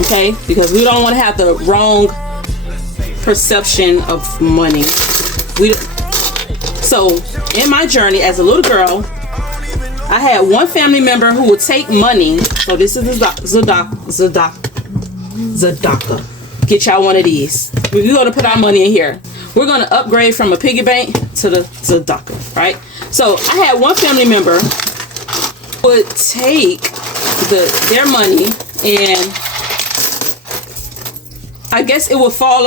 Okay, because we don't want to have the wrong perception of money. So in my journey as a little girl, I had one family member who would take money. So this is the Zadaka. Get y'all one of these. We're going to put our money in here. We're going to upgrade from a piggy bank to the Zadaka, right? So I had one family member would take their money, and I guess it would fall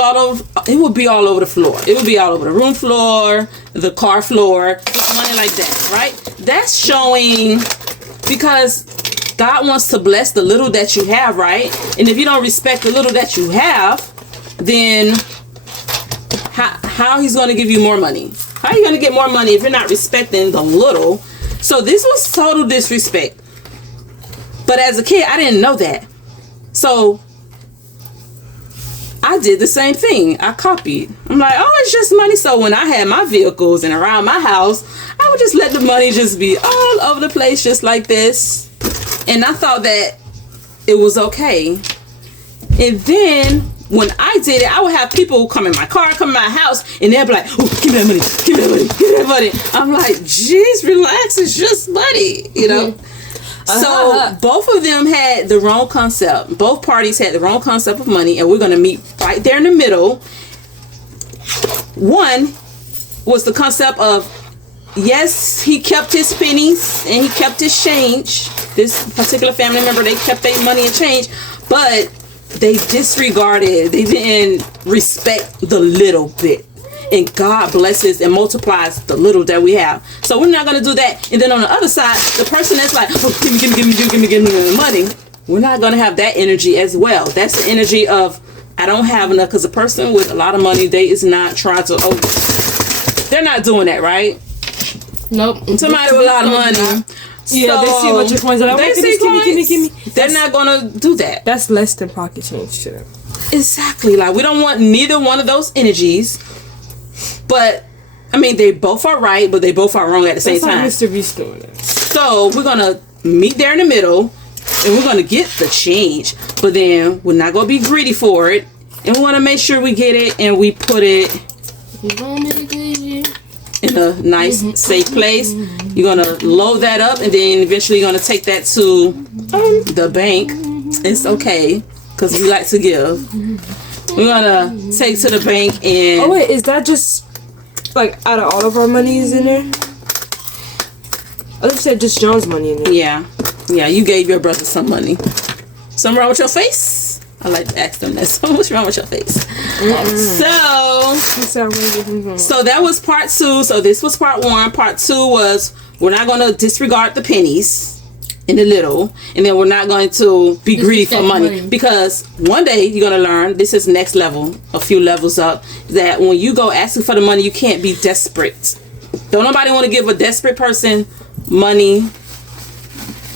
it would be all over the floor. It would be all over the room floor, the car floor, money like that, right? That's showing, because God wants to bless the little that you have, right? And if you don't respect the little that you have, then how he's going to give you more money? How are you going to get more money if you're not respecting the little? So this was total disrespect. But as a kid, I didn't know that. So I did the same thing. I copied. I'm like, oh, it's just money. So when I had my vehicles and around my house, I would just let the money just be all over the place, just like this. And I thought that it was okay. And then when I did it, I would have people come in my car, come in my house, and they'll be like, oh, give me that money, give me that money, give me that money. I'm like, jeez, relax, it's just money, you know? So both of them had the wrong concept. Both parties had the wrong concept of money, and we're going to meet right there in the middle. One was the concept of, yes, he kept his pennies and he kept his change. This particular family member, they kept their money and change, but they disregarded, they didn't respect the little bit. And God blesses and multiplies the little that we have. So we're not going to do that. And then on the other side, the person that's like, oh, give me the money. We're not going to have that energy as well. That's the energy of, I don't have enough. Because a person with a lot of money, they is not trying to, they're not doing that, right? Nope. Somebody with a lot of money. Yeah, they see what your coins are. They see coins. Give me. They're not going to do that. That's less than pocket change to them. Exactly. Like, we don't want neither one of those energies. But, I mean, they both are right, but they both are wrong at the same time. That's how Mr. Beast doing it. So, we're going to meet there in the middle, and we're going to get the change. But then, we're not going to be greedy for it. And we want to make sure we get it, and we put it in a nice, safe place. You're going to load that up, and then eventually you're going to take that to the bank. It's okay, because we like to give. We're gonna take to the bank and... Oh wait, is that just like out of all of our monies in there? I just said just John's money in there. Yeah, you gave your brother some money. Something wrong with your face? I like to ask them that. So what's wrong with your face? So that was part 2. So this was part 1. Part 2 was, we're not gonna disregard the pennies in the little, and then we're not going to be greedy for money, because one day you're going to learn, this is next level, a few levels up, that when you go asking for the money, you can't be desperate. Don't nobody want to give a desperate person money,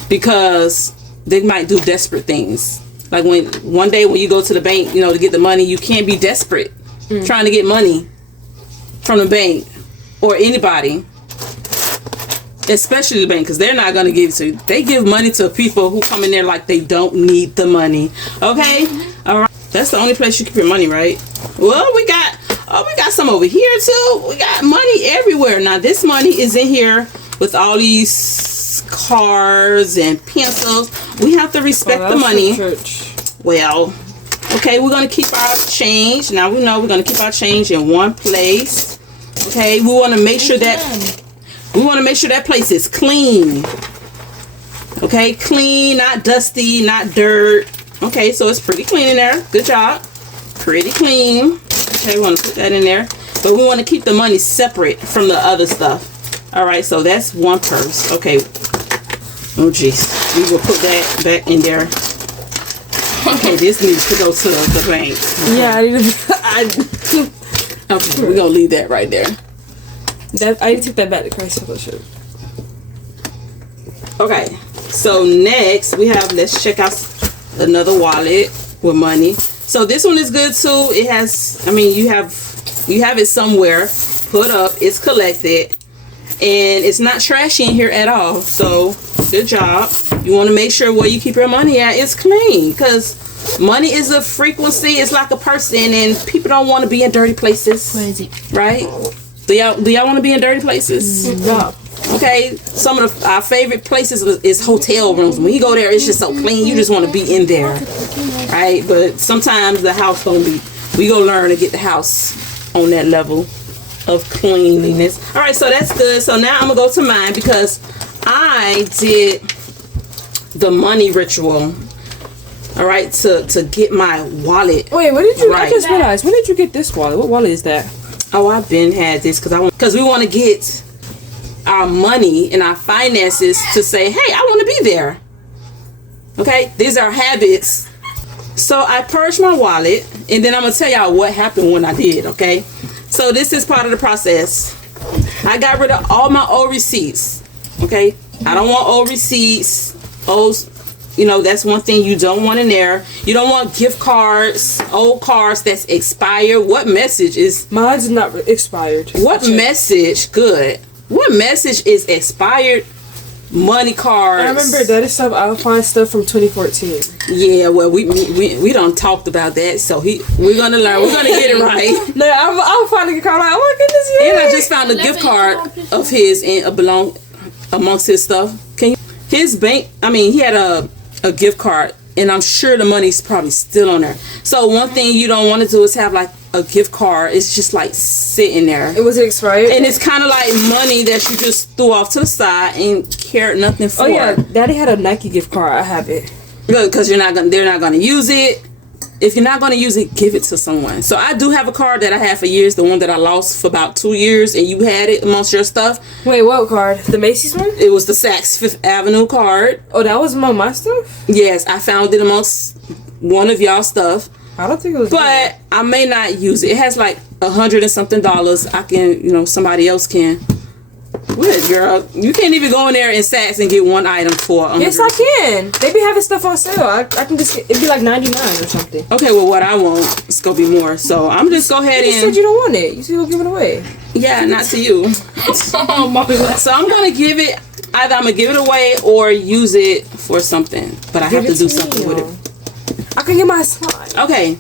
because they might do desperate things. Like when one day when you go to the bank, you know, to get the money, you can't be desperate trying to get money from the bank or anybody. Especially the bank, because they're not going to give it to you. They give money to people who come in there like they don't need the money. Okay? All right. That's the only place you keep your money, right? Well, we got some over here too. We got money everywhere. Now, this money is in here with all these cards and pencils. We have to respect the money. Well, okay, we're going to keep our change. Now, we know we're going to keep our change in one place. Okay? We want to make sure that... We want to make sure that place is clean. Okay, clean, not dusty, not dirt. Okay, so it's pretty clean in there. Good job. Pretty clean. Okay, we want to put that in there. But we want to keep the money separate from the other stuff. Alright, so that's one purse. Okay. Oh, jeez. We will put that back in there. Okay, this needs to go to the bank. Okay. Yeah, okay, we're going to leave that right there. I need to take that back to Christ Fellowship. Okay, so next we have, let's check out another wallet with money. So this one is good too. It has, I mean, you have it somewhere put up, it's collected, and it's not trashy in here at all. So Good job. You want to make sure where you keep your money at is clean, because money is a frequency. It's like a person, and people don't want to be in dirty places. Crazy. Right? Do y'all want to be in dirty places? No. Okay, some of our favorite places is hotel rooms. When you go there, it's just so clean. You just want to be in there, right? But sometimes the house don't be. We go learn to get the house on that level of cleanliness. All right, so that's good. So now I'm gonna go to mine because I did the money ritual. All right, to get my wallet. Wait, what did you? Right. I just realized. When did you get this wallet? What wallet is that? Oh, I've been had this because we want to get our money and our finances to say, hey, I want to be there. Okay, these are habits. So I purged my wallet, and then I'm gonna tell y'all what happened when I did. Okay, so this is part of the process. I got rid of all my old receipts. Okay, I don't want old receipts. That's one thing you don't want in there. You don't want gift cards, old cards that's expired. What message is? Mine's not expired. What message? Good. What message is expired money cards? I remember that is stuff. I'll find stuff from 2014. Yeah, well, we done talked about that, so we're gonna learn. We're gonna get it right. No, I'll find a gift card. Like, oh my goodness, yeah. And I just found a gift card of his and belong amongst his stuff. His bank? I mean, he had a gift card, and I'm sure the money's probably still on there. So one thing you don't want to do is have like a gift card. It's just like sitting there. It was expired, and it's kind of like money that you just threw off to the side and cared nothing for. Oh yeah, Daddy had a Nike gift card. I have it. Good, because they're not gonna use it. If you're not gonna use it, give it to someone. So I do have a card that I had for years, the one that I lost for about 2 years, and you had it amongst your stuff. Wait, what card? The Macy's one? It was the Saks Fifth Avenue card. Oh, that was among my stuff? Yes, I found it amongst one of y'all stuff. I don't think it was. But I may not use it. It has like $100 and something. I can, somebody else can. Good girl. You can't even go in there in Saks and get one item for $100. Yes, I can. They be having stuff on sale. I can just it'd be like 99 or something. Okay, well, what I want is gonna be more. So I'm just go ahead You and. said you don't want it. You said you'll give it away. Yeah, not to you. So I'm gonna give it. Either I'm gonna give it away or use it for something. But I have to do something with it. I can get my slime. Okay.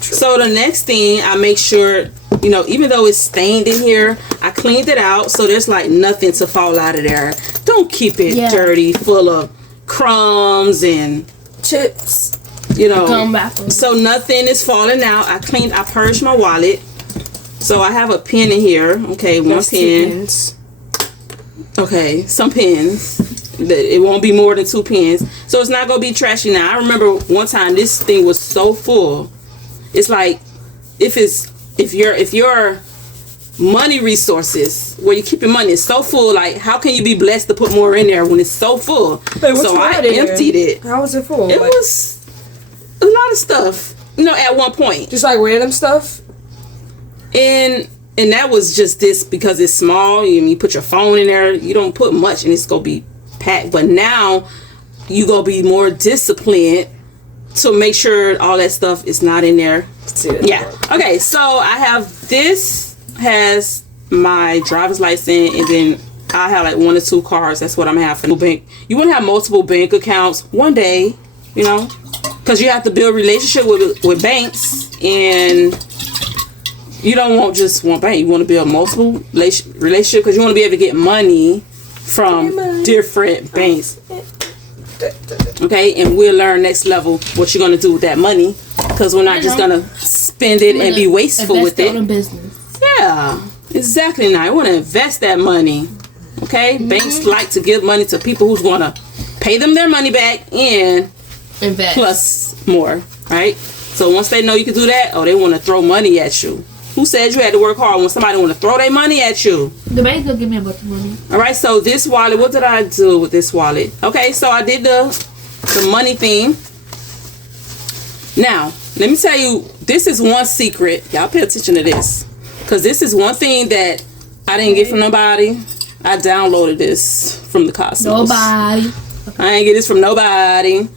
So the next thing, I make sure, even though it's stained in here, I cleaned it out so there's like nothing to fall out of there. Don't keep it dirty, full of crumbs and chips. So nothing is falling out. I purged my wallet. So I have a pen in here. Okay, one pen. Okay, some pens. It won't be more than 2 pens. So it's not gonna be trashy now. I remember one time this thing was so full. It's like if your money resources where you keep your money is so full, like how can you be blessed to put more in there when it's so full? So I emptied it. How was it full? It was a lot of stuff, at one point. Just like random stuff? And that was just this because it's small. You put your phone in there, you don't put much and it's gonna be packed. But now you gonna be more disciplined to make sure all that stuff is not in there. Yeah. Okay, so I have this has my driver's license, and then I have like 1 or 2 cards. That's what I'm gonna have for the bank. You want to have multiple bank accounts one day, because you have to build relationship with banks, and you don't want just one bank. You want to build multiple relationship because you want to be able to get money from different banks. Okay, and we'll learn next level what you're gonna do with that money, because we're not just gonna spend it and be wasteful with it. Yeah, exactly. Now I want to invest that money. Okay, banks like to give money to people who's gonna pay them their money back and invest plus more. Right. So once they know you can do that, they want to throw money at you. Who said you had to work hard when somebody want to throw their money at you? The bank will give me a bunch of money. All right, so this wallet, what did I do with this wallet? Okay, so I did the money thing. Now, let me tell you, this is one secret. Y'all pay attention to this, because this is one thing that I didn't get from nobody. I downloaded this from the Cosmos. Nobody. I ain't get this from nobody.